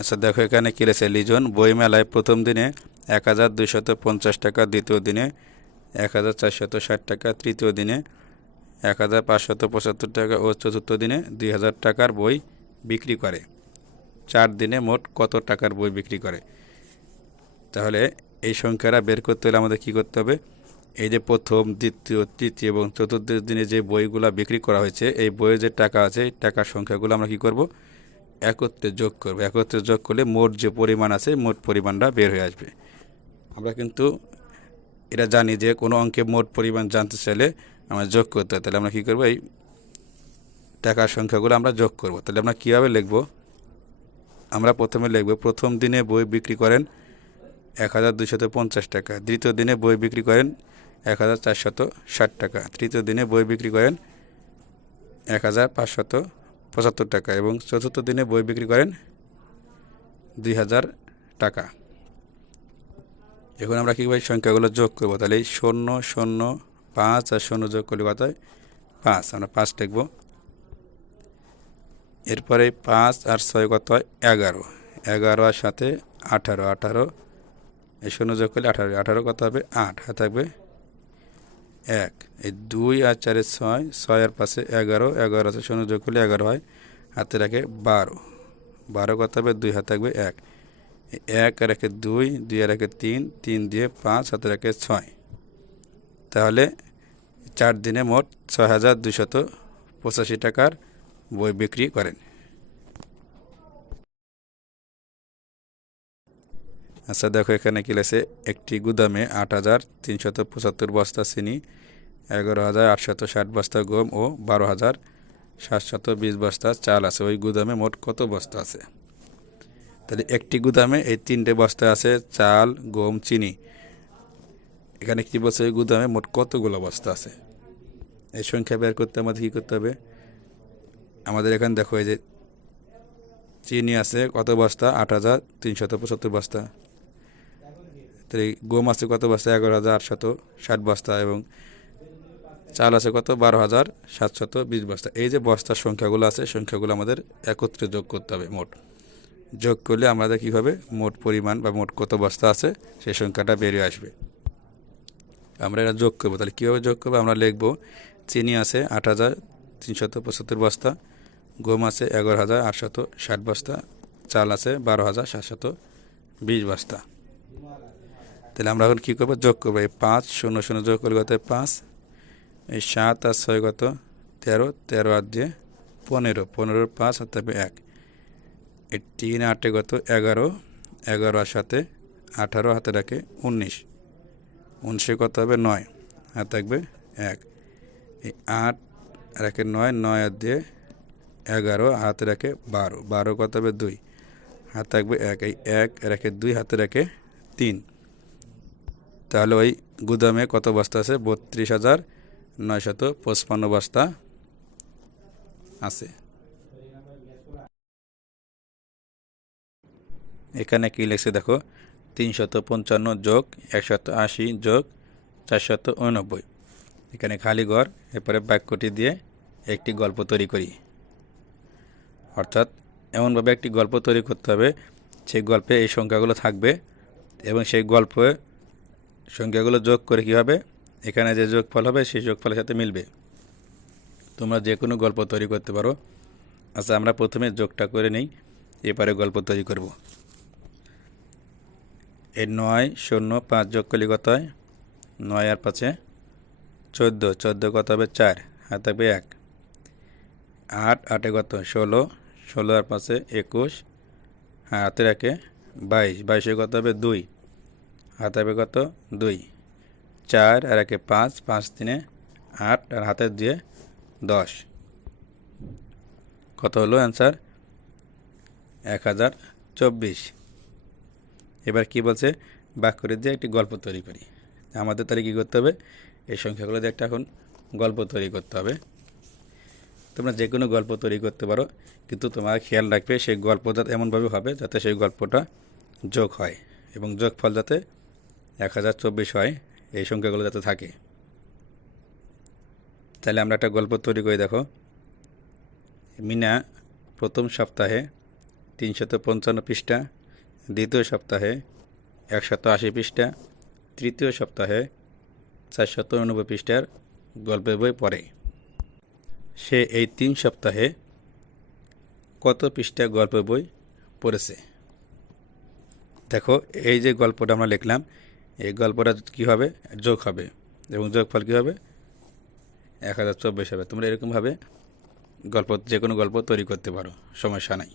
আচ্ছা দেখো এখানে কী রয়েছে লিজন, বইমেলায় প্রথম দিনে এক হাজার দুইশত পঞ্চাশ টাকা, দ্বিতীয় দিনে এক হাজার চারশত ষাট টাকা, তৃতীয় দিনে এক হাজার পাঁচশত পঁচাত্তর টাকা ও চতুর্থ দিনে দুই হাজার টাকার বই বিক্রি করে। চার দিনে মোট কত টাকার বই বিক্রি করে? তাহলে এই সংখ্যাটা বের করতে হলে আমাদের কী করতে হবে? এই যে প্রথম, দ্বিতীয়, তৃতীয় এবং চতুর্থ দিনে যে বইগুলো বিক্রি করা হয়েছে, এই বইয়ের যে টাকা আছে টাকার সংখ্যাগুলো আমরা কী করব? একত্রে যোগ করব। একত্রে যোগ করলে মোট যে পরিমাণ আছে, মোট পরিমাণটা বের হয়ে আসবে। আমরা কিন্তু এটা জানি যে কোনো অঙ্কে মোট পরিমাণ জানতে চাইলে আমরা যোগ করতে হয়। তাহলে আমরা কী করব? এই টাকার সংখ্যাগুলো আমরা যোগ করব। তাহলে আমরা কীভাবে লিখব? আমরা প্রথমে লিখব, প্রথম দিনে বই বিক্রি করেন এক হাজার দুইশত পঞ্চাশ টাকা, দ্বিতীয় দিনে বই বিক্রি করেন এক হাজার চারশত ষাট টাকা, তৃতীয় দিনে বই বিক্রি করেন এক হাজার পাঁচশত পঁচাত্তর টাকা এবং চতুর্থ দিনে বই বিক্রি করেন দুই হাজার টাকা। এখন আমরা কীভাবে সংখ্যাগুলো যোগ করব? তাহলে শূন্য শূন্য, পাঁচ আর শূন্য যোগ করলে কত হয়? পাঁচ। আমরা পাঁচ লিখব। এরপরে পাঁচ আর ছয় কত হয়? এগারো। এগারো আর সাথে আঠারো। আঠারো। এই শূন্য যোগ করলে আঠারো। আঠারো কত হবে? আট। থাকবে এক। এই দুই আর চারে ছয় ছয় আর পাশে এগারো এগারো আছে শূন্য যোগ করলে এগারো হয়। হাতে রাখে বারো। বারো কত হবে? দুই হাতে থাকবে এক। এক আর একে দুই দুই আর একে তিন তিন দিয়ে পাঁচ, হাতে রাখে ছয়। তাহলে চার দিনে মোট ছয় হাজার দুশত পঁচাশি টাকার বই বিক্রি করেন। আচ্ছা দেখো এখানে কি লেছে একটি গুদামে আট হাজার তিনশত পঁচাত্তর বস্তা চিনি, এগারো হাজার আটশত ষাট বস্তা গম ও বারো হাজার সাতশত বিশ বস্তা চাল আছে। ওই গুদামে মোট কত বস্তা আছে? তাহলে একটি গুদামে এই তিনটে বস্তা আছে, চাল, গম, চিনি। এখানে কি বলছে? ওই গুদামে মোট কতগুলো বস্তা আছে? এই সংখ্যা বের করতে আমাদের কী করতে হবে? আমাদের এখানে দেখো এই যে, চিনি আছে কত বস্তা? আট হাজার তিনশত পঁচাত্তর বস্তা। তাহলে গম আছে কত বস্তা? এগারো হাজার আটশত ষাট বস্তা এবং চাল আছে কত? বারো হাজার সাতশত বিশ বস্তা। এই যে বস্তার সংখ্যাগুলো আছে, সংখ্যাগুলো আমাদের একত্রে যোগ করতে হবে মোট। যোগ করলে আমাদের কী হবে মোট পরিমাণ বা মোট কত বস্তা আছে, সেই সংখ্যাটা বেরিয়ে আসবে। আমরা এটা যোগ করব। তাহলে কীভাবে যোগ করব? আমরা লিখব, চিনি আছে আট হাজার তিনশত পঁচাত্তর বস্তা, গম আছে এগারো হাজার আটশত ষাট বস্তা, চাল আছে বারো হাজার সাতশত বিশ বস্তা। তাহলে আমরা এখন কী করব? যোগ করব। এই পাঁচ, শূন্য শূন্য যোগ করলে কত পাঁচ। এই সাত আর ছয় কত? তেরো। তেরো আর দিয়ে পনেরো। পনেরোর পাঁচ হাতে থাকবে এক। এই তিন আটে কত? এগারো। এগারো আর সাথে আঠারো, হাতে রাখে উনিশ। উনিশে কত হবে? নয়। হাতে থাকবে এক। এই আট রাখে নয় নয় আর দিয়ে এগারো, হাতে রাখে বারো। বারো কত হবে? দুই। হাতে থাকবে এক। এই এক রেখে দুই, হাতে রাখে তিন। তাহলে ওই গুদামে কত বস্তা আছে? বত্রিশ হাজার নয়শত পঁচপান্ন বস্তা আছে। এখানে কি লেখছে দেখো? তিনশত পঞ্চান্ন যোগ একশত আশি যোগ চারশত উনব্বই এখানে খালি ঘর, এরপরে বাক্যটি দিয়ে একটি গল্প তৈরি করি। অর্থাৎ এমনভাবে একটি গল্প তৈরি করতে হবে সেই গল্পে এই সংখ্যাগুলো থাকবে এবং সেই গল্পে সংখ্যাগুলো যোগ করে কী হবে এখানে যে যোগফল হবে, সেই যোগফলের সাথে মিলবে। তোমরা যে কোনো গল্প তৈরি করতে পারো। আচ্ছা আমরা প্রথমে যোগটা করে নিই এরপরে গল্প তৈরি করব। এই নয় শূন্য পাঁচ যোগ করলে কত হয়? নয় আর পাঁচে চোদ্দ। চোদ্দ কত হবে? চার। হাত থাকবে এক। আট, আটে কত? ষোলো। ষোলো আর পাঁচে একুশ। হ্যাঁ হাতে রাখে বাইশ। বাইশে কত হবে? দুই। হাতে হবে কত? দুই। চার আর একে পাঁচ পাঁচ তিনে আট, আর হাতে দিয়ে দশ। কত হলো অ্যান্সার? এক হাজার চব্বিশ। এবার কি বলছে? বাক্যরে দিয়ে একটি গল্প তৈরি করি। আমাদের তাহলে কী করতে হবে? এই সংখ্যাগুলো দিয়ে একটা এখন গল্প তৈরি করতে হবে। তোমরা যে কোনো গল্প তৈরি করতে পারো, কিন্তু তোমার খেয়াল রাখবে সেই গল্পটা এমনভাবে হবে যাতে সেই গল্পটা যোগ হয় এবং যোগফল যাতে এক হাজার চব্বিশ হয়, এই সংখ্যাগুলো যাতে থাকে। তাহলে আমরা একটা গল্প তৈরি করে, দেখো। মিনা প্রথম সপ্তাহে তিনশত পঞ্চান্ন পৃষ্ঠা, দ্বিতীয় সপ্তাহে একশত আশি পৃষ্ঠা, তৃতীয় সপ্তাহে চারশত উননব্বই পৃষ্ঠার গল্পের বই পড়ে। সে এই তিন সপ্তাহে কত পৃষ্ঠা গল্পের বই পড়েছে? দেখো, এই যে গল্পটা আমরা লিখলাম এই গল্পটা কী হবে? যোগ হবে। এবং যোগফল কী হবে? এক হাজার চব্বিশ হবে। তোমরা এরকমভাবে গল্প যে কোনো গল্প তৈরি করতে পারো। সমস্যা নাই।